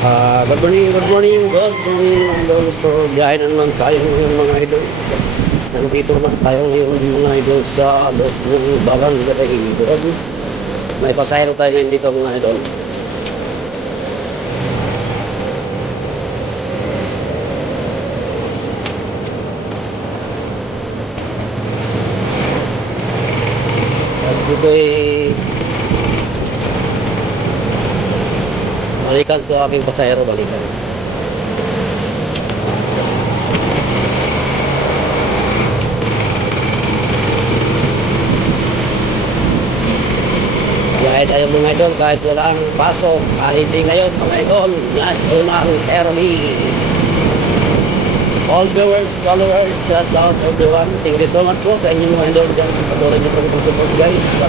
Ah, good morning, good morning, good morning, idol. So, biyahe na naman tayo ngayon mga idol. Nandito naman tayo ngayon mga idol sa loob ng barangay doon. May pasahero tayo ngayon dito mga idol. At dito ay balikan ko aking pasahero, balikan. Biyahe tayo mga idol kahit wala ang pasok. Kahit hindi ngayon mga idol. National Early. All viewers, followers, shout out everyone. Thank you so much po sa inyong mga idol dyan. Patuloy niyo pong support guys sa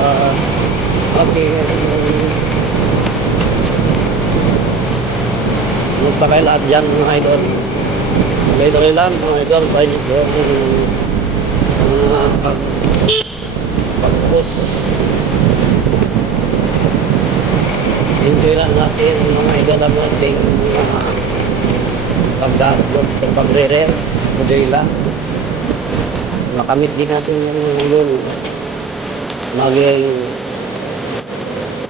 aking Musta kayo lahat dyan mga idol? Tuloy-tuloy lang mga idol sa inyo po ang pag pag-post Enjoy lang natin mga idol ang ating mga pag-upload sa pagre-reels. Enjoy. Makamit din natin yung yun. Maging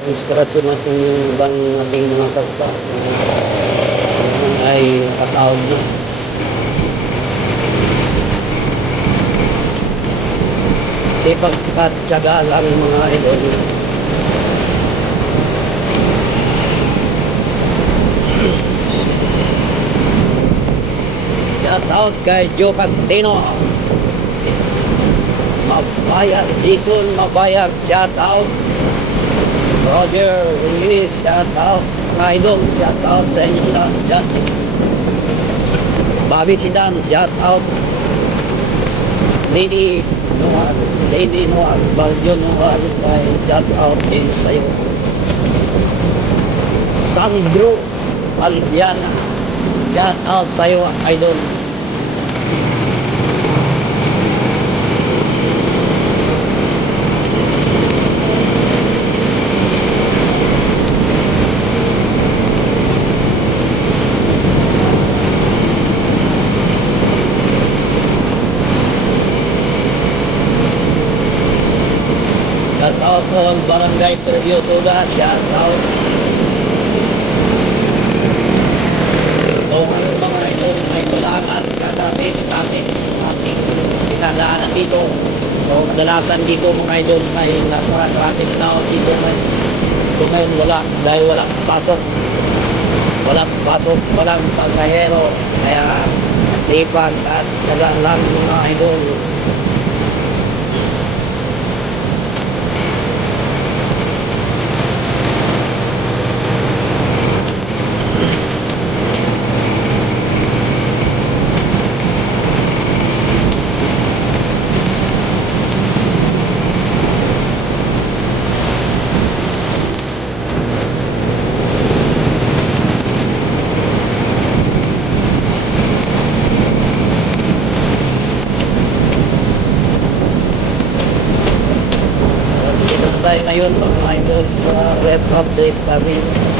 inspirasyon natin yung ibang ating mga kapwa kasahod na. Sipag at tiyaga lang mga idol. Shout out kay Joe Castino. Mabayag, Jason Mabayag, shout out. Roger Willis, shout out. Mga idol, shout out sa inyo lahat Bobby Sidan, shout out. Lady Noah, Lady Noah, Baljo Noah, ay shout out din sa iyo. Sandro Albiana, shout out sa iyo, idol. Po ang barangay Preview Tuga. Shout out. Kung ano mga ito ay kailangan kadamit natin sa ating pinadaanan dito. So, kadalasan dito mga idol ay nasa traffic tao dito ngayon. Ito ngayon wala dahil wala pasok. Walang pasok, walang pasahero. Kaya sipan at tagaan lang mga idol. Dito tayo ngayon mga idol sa Red Update pa rin.